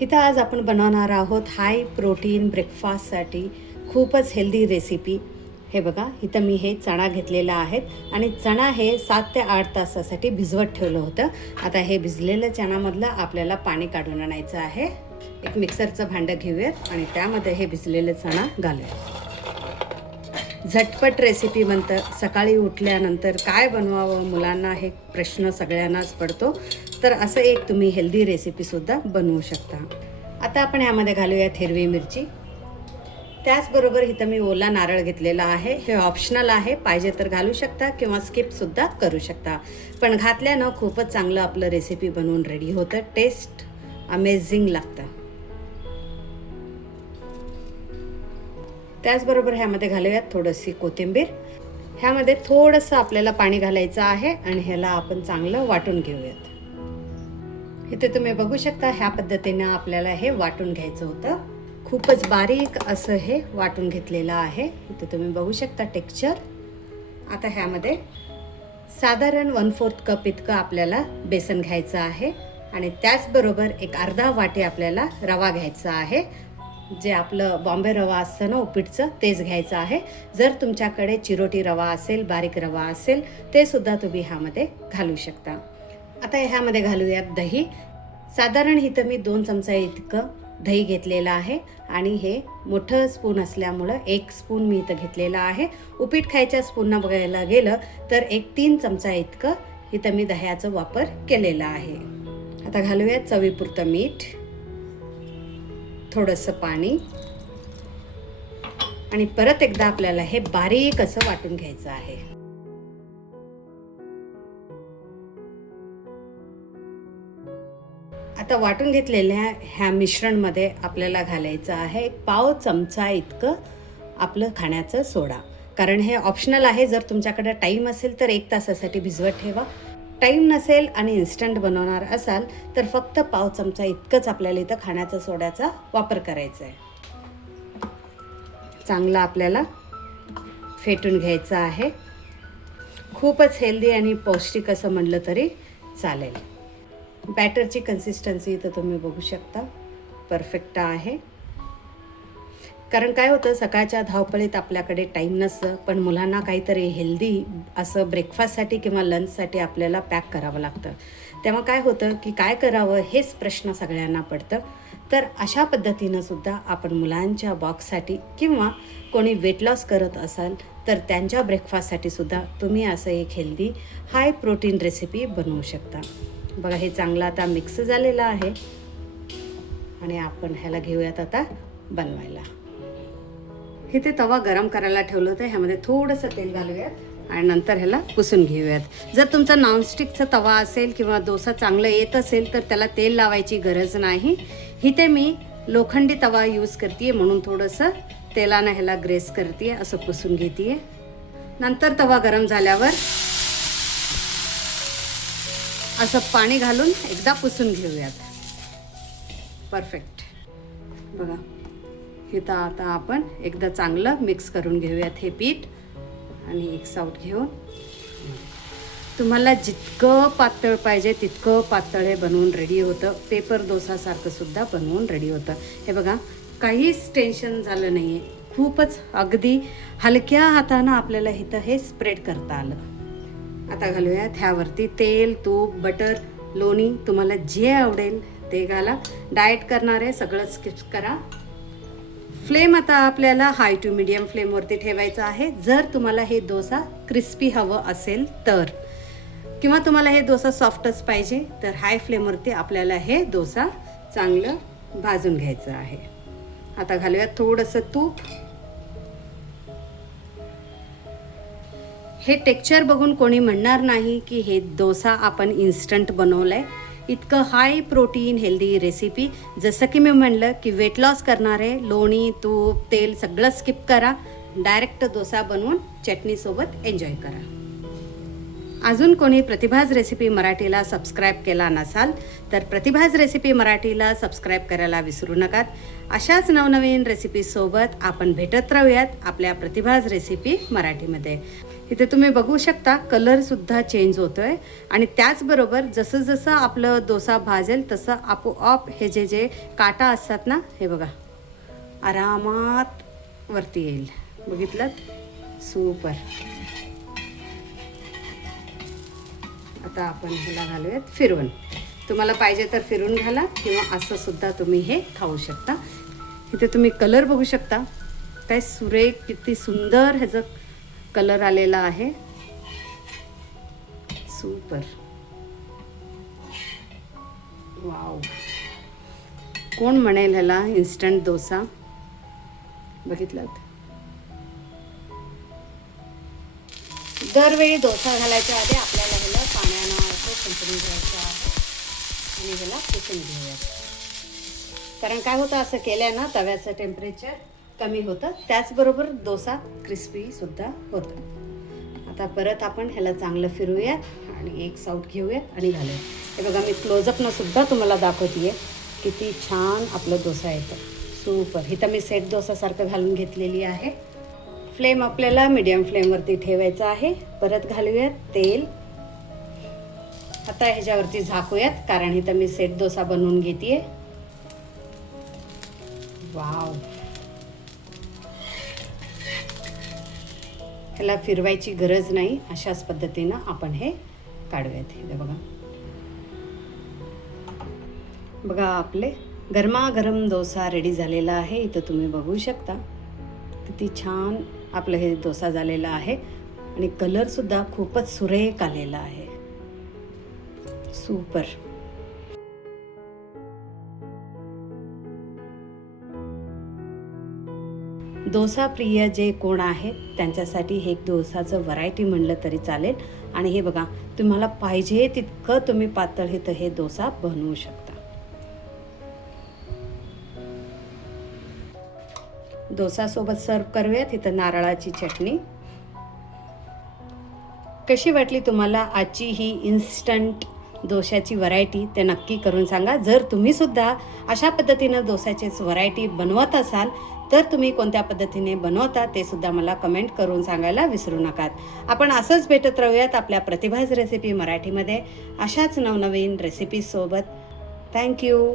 इथं आज आपण बनवणार आहोत हाय प्रोटीन ब्रेकफास्टसाठी खूपच हेल्दी रेसिपी। हे बघा, इथं मी हे चणा घेतलेला आहे आणि चणा हे 7 ते 8 तासासाठी भिजवत ठेवलं होतं। आता हे भिजलेलं चणामधलं आपल्याला पाणी काढून आणायचं आहे। एक मिक्सरचं भांडं घेऊयात आणि त्यामध्ये हे भिजलेलं चणा घालूयात। झटपट रेसिपी बनतं। सकाळी उठल्यानंतर काय बनवावं मुलांना हे प्रश्न सगळ्यांनाच पडतो, तर असं एक तुम्ही हेल्दी रेसिपीसुद्धा बनवू शकता। आता आपण यामध्ये घालूयात हिरवी मिरची। त्याचबरोबर इथं मी ओला नारळ घेतलेला आहे। हे ऑप्शनल आहे, पाहिजे तर घालू शकता किंवा स्किपसुद्धा करू शकता, पण घातल्यानं खूपच चांगलं आपलं रेसिपी बनवून रेडी होतं। टेस्ट अमेझिंग लागतं। त्याचबरोबर ह्यामध्ये घालूयात थोडीशी कोथिंबीर। ह्यामध्ये थोडंसं आपल्याला पाणी घालायचं आहे आणि ह्याला आपण चांगलं वाटून घेऊयात। इथे तुम्ही बघू शकता, ह्या पद्धतीने आपल्याला हे वाटून घ्यायचं होतं। खूपच बारीक असं हे वाटून घेतलेलं आहे। इथे तुम्ही बघू शकता टेक्स्चर। आता ह्यामध्ये साधारण 1/4 कप इतकं आपल्याला बेसन घ्यायचं आहे आणि त्याचबरोबर एक अर्धा वाटी आपल्याला रवा घ्यायचा आहे। जे आपलं बॉम्बे रवा असतं ना उपीटचं, तेच घ्यायचं आहे। जर तुमच्याकडे चिरोटी रवा असेल, बारीक रवा असेल, ते सुद्धा तुम्ही ह्यामध्ये घालू शकता। आता ह्यामध्ये घालूयात दही। साधारण इथं मी 2 चमचा इतकं दही घेतलेलं आहे आणि हे मोठं स्पून असल्यामुळं 1 स्पून मी इथं घेतलेलं आहे। उपीट खायच्या स्पूननं बघायला गेलं तर 3 चमचा इतकं इथं मी दह्याचा वापर केलेला आहे। आता घालूयात चवीपुरतं मीठ, थोडंसं पाणी आणि परत एकदा आपल्याला हे बारीक असं वाटून घ्यायचं आहे। आता वाटून घेतलेल्या ह्या मिश्रणमध्ये आपल्याला घालायचं आहे 1/2 चमचा इतकं आपलं खाण्याचं सोडा। कारण हे ऑप्शनल आहे। जर तुमच्याकडे टाईम असेल तर 1 तासासाठी भिजवत ठेवा। टाईम नसेल आणि इन्स्टंट बनवणार असाल तर फक्त 1/2 चमचा इतकंच आपल्याला इथं खाण्याचा सोड्याचा वापर करायचा आहे। चांगलं आपल्याला फेटून घ्यायचं आहे। खूपच हेल्दी आणि पौष्टिक असं म्हटलं तरी चालेल। बॅटरची कन्सिस्टन्सी इथं तुम्ही बघू शकता, परफेक्ट आहे। कारण काय होतं, सकाळच्या धावपळीत आपल्याकडे टाईम नसतं, पण मुलांना काहीतरी हेल्दी असं ब्रेकफास्टसाठी किंवा लंचसाठी आपल्याला पॅक करावं लागतं। तेव्हा काय होतं की काय करावं हेच प्रश्न सगळ्यांना पडतं। तर अशा पद्धतीनं सुद्धा आपण मुलांच्या बॉक्ससाठी किंवा कोणी वेट लॉस करत असाल तर त्यांच्या ब्रेकफास्टसाठी सुद्धा तुम्ही असं एक हेल्दी हाय प्रोटीन रेसिपी बनवू शकता। बघा, हे चांगलं आता मिक्स झालेलं आहे आणि आपण ह्याला घेऊयात आता बनवायला। इथे तवा गरम करायला ठेवलं होतं, ह्यामध्ये थोडंसं तेल घालूयात आणि नंतर ह्याला पुसून घेऊयात। जर तुमचा नॉनस्टिकचा तवा असेल किंवा डोसा चांगलं येत असेल तर त्याला तेल लावायची गरज नाही। इथे मी लोखंडी तवा यूज करते म्हणून थोडंसं तेलानं ह्याला ग्रेस करते, असं पुसून घेते। नंतर तवा गरम झाल्यावर असं पाणी घालून एकदा पुसून घेऊयात। परफेक्ट। बघा, इथं आता आपण एकदा चांगलं मिक्स करून घेऊयात हे पीठ आणि एक साऊट घेऊन तुम्हाला जितकं पातळ पाहिजे तितकं पातळ हे बनवून रेडी होतं। पेपर डोसासारखं सुद्धा बनवून रेडी होतं। हे बघा, काहीच टेन्शन झालं नाही आहे। खूपच अगदी हलक्या हातानं आपल्याला इथं हे स्प्रेड करता आलं। आता घालूयात ह्यावरती तेल, तूप, बटर, लोणी, तुम्हाला जे आवडेल ते घाला। डाएट करणारे सगळं स्किप करा। फ्लेम आता आपल्याला हाय टू मीडियम फ्लेमवरती ठेवायचं आहे। जर तुम्हाला हे डोसा क्रिस्पी हवं असेल तर, किंवा तुम्हाला हे डोसा सॉफ्टच पाहिजे तर हाय फ्लेमवरती आपल्याला हे डोसा चांगलं भाजून घ्यायचं आहे। आता घालूयात थोडंसं तूप। हे टेक्स्चर बघून कोणी म्हणणार नाही की हे डोसा आपण इन्स्टंट बनवलंय। इतकं हाय प्रोटीन हेल्दी रेसिपी, जसं की मी म्हणलं की वेट लॉस करणारे लोणी, तूप, तेल सगळं स्किप करा। डायरेक्ट डोसा बनवून चटणीसोबत एन्जॉय करा। अजून कोणी प्रतिभाज रेसिपी मराठीला सबस्क्राईब केला नसाल तर प्रतिभाज रेसिपी मराठीला सबस्क्राईब करायला विसरू नका। अशाच नवनवीन रेसिपीसोबत आपण भेटत राहूयात आपल्या प्रतिभाज रेसिपी मराठीमध्ये। इथे तुम्ही बघू शकता कलरसुद्धा चेंज होतो आहे. आणि त्याचबरोबर जसं जसं आपलं डोसा भाजेल तसं आपोआप हे जे काटा असतात ना, हे बघा आरामात वरती येईल. बघितलं? सुपर. आता आपण ह्याला घालूयात फिरवून. तुम्हाला पाहिजे तर फिरून घाला किंवा असं सुद्धा तुम्ही हे खाऊ शकता. इथे तुम्ही कलर बघू शकता, काय सुरेख किती सुंदर ह्याचं कलर आलेला आहे. सुपर. वाव. कोण म्हणेल ह्याला इन्स्टंट डोसा. बघितलं? दरवेळी डोसा घालायच्या आधी आपल्याला ह्याला पाण्यानं असं संपवून घ्यायचं आहे आणि ह्याला पुसून घेऊयात. कारण काय होतं, असं केल्यानं तव्याचं टेम्परेचर कमी होतं, त्याचबरोबर डोसा क्रिस्पीसुद्धा होतं. आता परत आपण ह्याला चांगलं फिरूयात आणि एक साऊट घेऊयात आणि घालूयात. हे बघा, मी क्लोजअपनं सुद्धा तुम्हाला दाखवते किती छान आपलं डोसा येतं. सुपर. इथं मी सेट डोसासारखं घालून घेतलेली आहे. फ्लेम आपल्याला मीडियम फ्लेमवरती ठेवायचं आहे. परत घालूयात तेल. आता ह्याच्यावरती झाकूयात, कारण इथं मी सेट डोसा बनवून घेते. वाव. ह्याला फिरवायची गरज नाही, अशाच पद्धतीनं आपण हे काढूयात. हे बघा बघा, आपले गरमागरम डोसा रेडी झालेला आहे. इथं तुम्ही बघू शकता किती छान आपलं हे डोसा झालेला आहे आणि कलरसुद्धा खूपच सुरेख आलेला आहे. सुपर. डोसा प्रिय जे कोण आहेत त्यांच्यासाठी हे एक डोसाचं व्हरायटी म्हणलं तरी चालेल. आणि हे बघा, तुम्हाला पाहिजे तितकं तुम्ही पातळ इथं हे डोसा बनवू शकता. डोसासोबत सर्व करूयात इथं नारळाची चटणी. कशी वाटली तुम्हाला आजची ही इन्स्टंट डोशाची व्हरायटी ते नक्की करून सांगा. जर तुम्ही सुद्धा अशा पद्धतीनं डोसाचीच व्हरायटी बनवत असाल तर तुम्ही कोणत्या पद्धतीने बनवता ते सुद्धा मला कमेंट करून सांगायला विसरू नका. आपण असंच भेटत राहूयात आपल्या प्रतिभाज रेसिपी मराठीमध्ये अशाच नवनवीन रेसिपीजसोबत. थँक्यू.